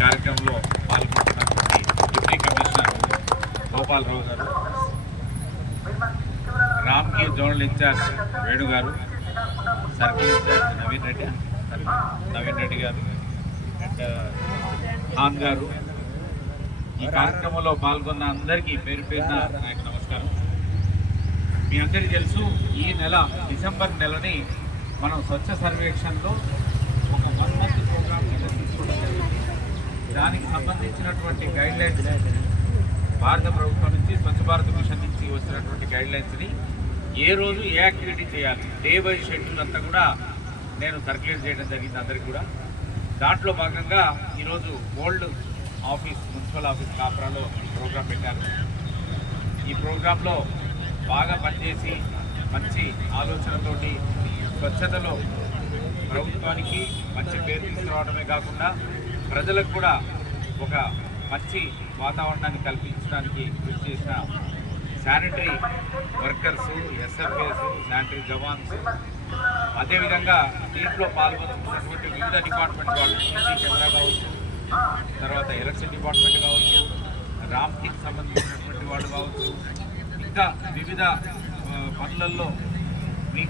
కార్యక్రమంలో పాల్గొంటున్నటువంటి deputy commissioner Gopalarao గారు, రామ్కి జోనల్ ఇన్ఛార్జ్ వేణు గారు, సర్కిల్ ఇన్ఛార్జ్ నవీన్ రెడ్డి గారు అండ్ ఖాన్ గారు, ఈ కార్యక్రమంలో పాల్గొన్న అందరికీ పేరు పేరున నాకు నమస్కారం. మీ అందరికీ తెలుసు, ఈ నెల డిసెంబర్ నెలని మనం స్వచ్ఛ సర్వేక్షణలో ఒక 1 మంత్ ప్రోగ్రామ్ తీసుకోవడం జరిగింది. దానికి సంబంధించినటువంటి గైడ్లైన్స్ భారత ప్రభుత్వం నుంచి, స్వచ్ఛ భారత్ మిషన్ నుంచి వచ్చినటువంటి గైడ్లైన్స్ని ఏ రోజు ఏ యాక్టివిటీ చేయాలి, డే బై షెడ్యూల్ అంతా కూడా నేను సర్క్యులేట్ చేయడం జరిగింది అందరికీ కూడా. దాంట్లో భాగంగా ఈరోజు ఓల్డ్ ఆఫీస్, మున్సిపల్ ఆఫీస్ కాపురాలో ప్రోగ్రాం పెట్టారు. ఈ ప్రోగ్రాంలో బాగా పనిచేసి మంచి ఆలోచనతోటి స్వచ్ఛతలో ప్రభుత్వానికి మంచి పేరు తీసుకురావడమే కాకుండా ప్రజలకు కూడా ఒక మంచి వాతావరణాన్ని కల్పించడానికి కృషి చేసిన శానిటరీ వర్కర్సు, ఎస్ఎఫ్ఏస్, శానిటరీ జవాన్స్, అదేవిధంగా దీంట్లో పాల్గొన్నటువంటి వివిధ డిపార్ట్మెంట్ వాళ్ళు, సీసీ కెమెరా కావచ్చు, తర్వాత ఎలక్షన్ డిపార్ట్మెంట్ కావచ్చు, రామ్కి సంబంధించినటువంటి వాళ్ళు కావచ్చు, ఇంకా వివిధ పనులలో మీ